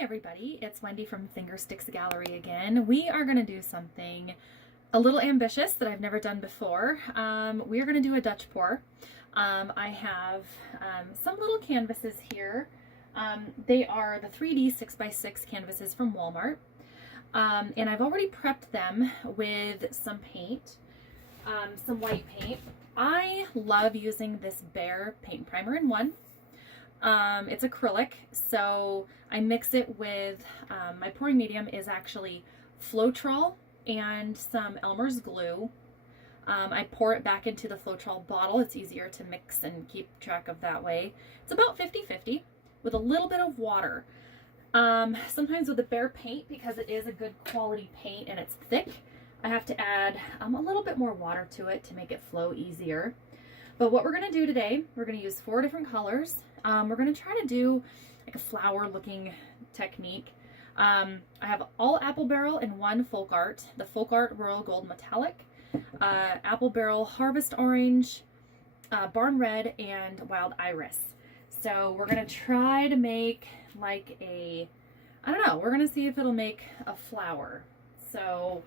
everybody, it's Wendy from Fingersticks Gallery again. We are going to do something a little ambitious that I've never done before. We are going to do a Dutch pour. I have some little canvases here. They are the 3D 6x6 canvases from Walmart. And I've already prepped them with some paint, some white paint. I love using this Behr paint primer in one. It's acrylic, so I mix it with, my pouring medium is actually Floetrol and some Elmer's glue. I pour it back into the Floetrol bottle. It's easier to mix and keep track of that way. It's about 50-50 with a little bit of water. Sometimes with the Behr paint, because it is a good quality paint and it's thick, I have to add a little bit more water to it to make it flow easier. But what we're going to do today, we're going to use 4 different colors. We're going to try to do like a flower looking technique. I have all Apple Barrel and 1 Folk Art. The Folk Art Royal Gold Metallic, Apple Barrel Harvest Orange, Barn Red, and Wild Iris. So we're going to try to make like a, I don't know, we're going to see if it'll make a flower. So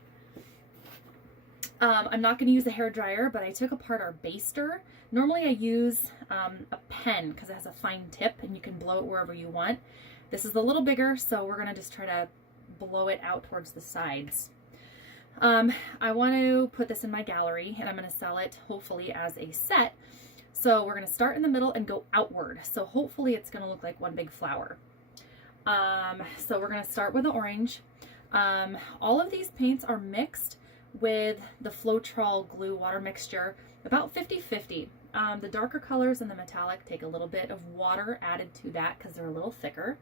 I'm not going to use a hair dryer, but I took apart our baster. Normally I use a pen because it has a fine tip and you can blow it wherever you want. This is a little bigger, so we're going to just try to blow it out towards the sides. I want to put this in my gallery and I'm going to sell it hopefully as a set. So we're going to start in the middle and go outward. So hopefully it's going to look like one big flower. So we're going to start with the orange. All of these paints are mixed with the Floetrol glue water mixture, about 50-50. The darker colors and the metallic take a little bit of water added to that because they're a little thicker.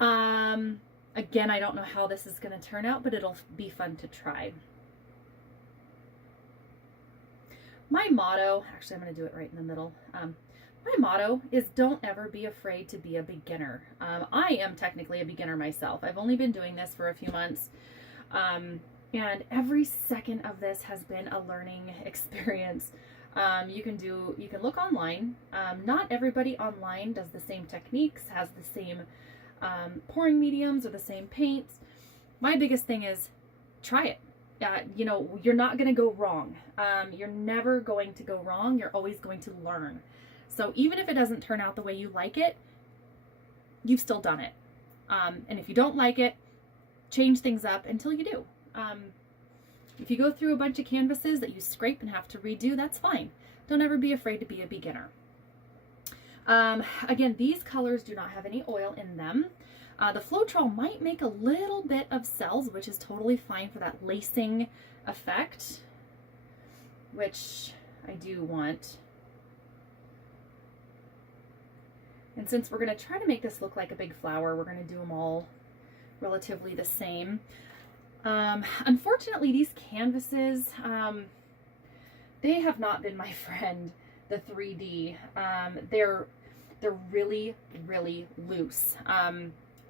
Again, I don't know how this is going to turn out, but it'll be fun to try. My motto, actually I'm going to do it right in the middle. My motto is don't ever be afraid to be a beginner. I am technically a beginner myself. I've only been doing this for a few months. And every second of this has been a learning experience. You can look online. Not everybody online does the same techniques, has the same pouring mediums or the same paints. My biggest thing is try it. You know, you're not going to go wrong. You're never going to go wrong. You're always going to learn. So even if it doesn't turn out the way you like it, you've still done it. And if you don't like it, change things up until you do. If you go through a bunch of canvases that you scrape and have to redo, that's fine. Don't ever be afraid to be a beginner. Again, these colors do not have any oil in them. The Floetrol might make a little bit of cells, which is totally fine for that lacing effect, which I do want. And since we're going to try to make this look like a big flower, we're going to do them all relatively the same. Unfortunately, these canvases, they have not been my friend, the 3D. They're really, really loose.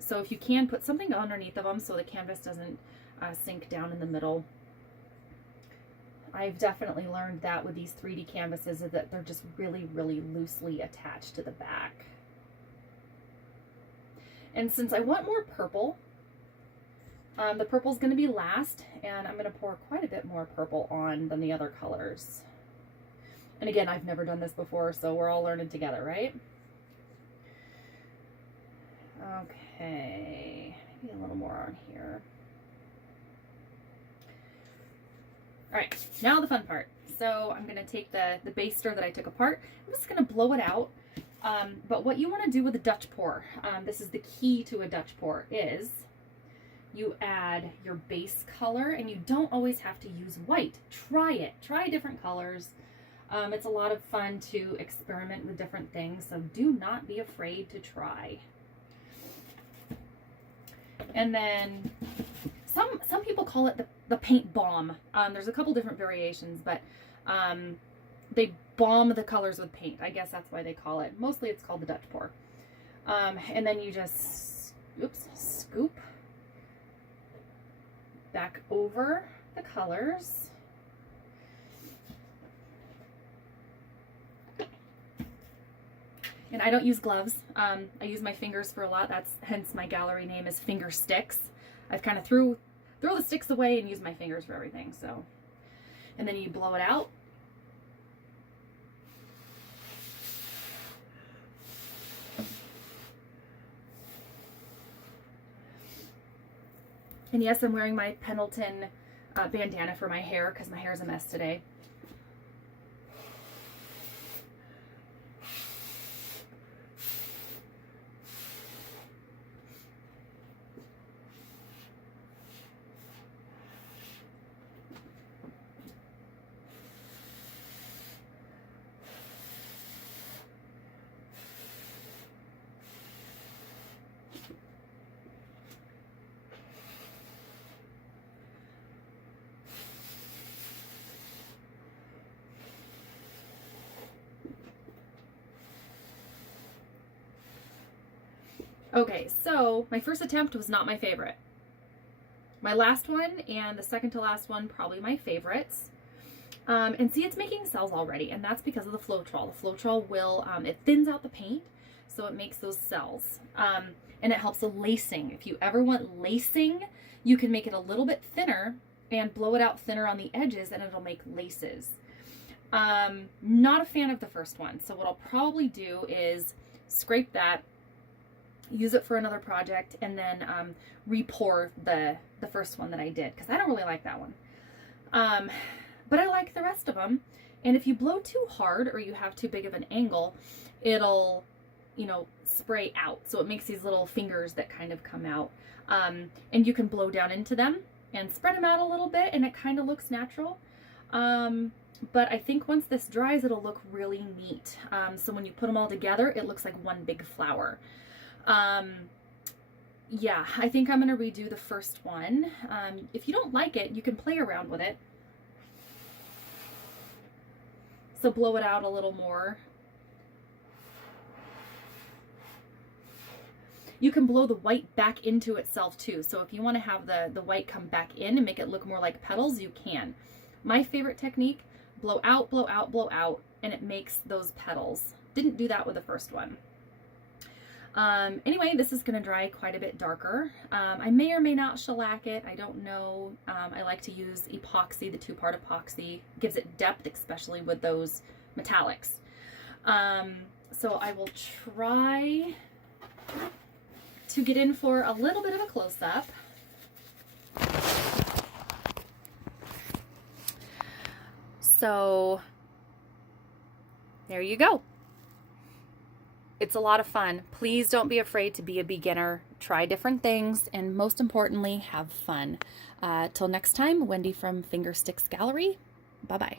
So if you can put something underneath of them so the canvas doesn't sink down in the middle. I've definitely learned that with these 3D canvases is that they're just really, really loosely attached to the back. And since I want more purple, the purple's going to be last, and I'm going to pour quite a bit more purple on than the other colors. And again, I've never done this before, so we're all learning together, right? Okay, maybe a little more on here. All right, now the fun part. So I'm going to take the baster that I took apart. I'm just going to blow it out. But what you want to do with a Dutch pour, this is the key to a Dutch pour, is you add your base color, and you don't always have to use white. Try it. Try different colors. It's a lot of fun to experiment with different things, so do not be afraid to try. And then some people call it the paint bomb. There's a couple different variations, but they bomb the colors with paint. I guess that's why they call it. Mostly it's called the Dutch pour. And then you just, scoop back over the colors. And I don't use gloves. I use my fingers for a lot. That's hence my gallery name is Finger Sticks. I've kind of throw the sticks away and use my fingers for everything. So, and then you blow it out. And yes, I'm wearing my Pendleton bandana for my hair because my hair is a mess today. Okay, so my first attempt was not my favorite. My last one and the second to last one, probably my favorites. And see, it's making cells already, and that's because of the Floetrol. The Floetrol will, it thins out the paint, so it makes those cells. And it helps with lacing. If you ever want lacing, you can make it a little bit thinner and blow it out thinner on the edges, and it'll make laces. Not a fan of the first one, so what I'll probably do is scrape that, use it for another project, and then re-pour the first one that I did, because I don't really like that one. But I like the rest of them. And if you blow too hard or you have too big of an angle, it'll, you know, spray out. So it makes these little fingers that kind of come out. And you can blow down into them and spread them out a little bit, and it kind of looks natural. But I think once this dries, it'll look really neat. So when you put them all together, it looks like one big flower. Yeah, I think I'm going to redo the first one. If you don't like it, you can play around with it. So blow it out a little more. You can blow the white back into itself too. So if you want to have the white come back in and make it look more like petals, you can. My favorite technique, blow out, blow out, blow out, and it makes those petals. Didn't do that with the first one. Anyway, this is going to dry quite a bit darker. I may or may not shellac it. I don't know. I like to use epoxy, the 2-part epoxy. Gives it depth, especially with those metallics. So I will try to get in for a little bit of a close-up. So there you go. It's a lot of fun. Please don't be afraid to be a beginner. Try different things, and most importantly, have fun. Till next time, Wendy from Finger Sticks Gallery. Bye-bye.